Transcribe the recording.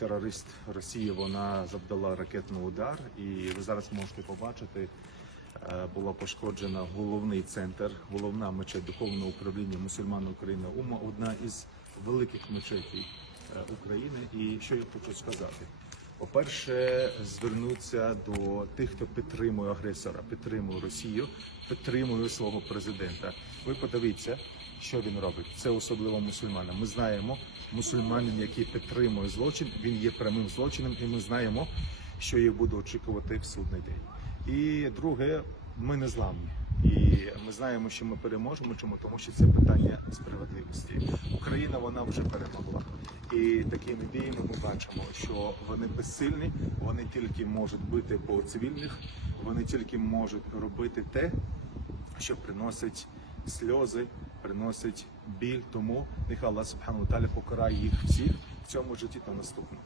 Терорист Росії вона завдала ракетний удар, і ви зараз можете побачити, е, була пошкоджена головний центр, головна мечеть духовного управління мусульман України УМА, одна із великих мечетей е, України. І що я хочу сказати? По-перше, звернутися до тих, хто підтримує агресора, підтримує Росію, підтримує свого президента. Ви подивіться, що він робить. Це особливо мусульманам. Ми знаємо, мусульманин, який підтримує злочин, він є прямим злочином, і ми знаємо, що їх буде очікувати в судний день. І друге, ми не зламні. І ми знаємо, що ми переможемо. Чому тому, що це питання справедливості. Україна вона вже перемогла. І такими діями ми бачимо, що вони безсильні, вони тільки можуть бити по цивільних, вони тільки можуть робити те, що приносить сльози, приносить біль. Тому нехай Аллах Субхану Таля покарає їх всіх в цьому житті та наступному.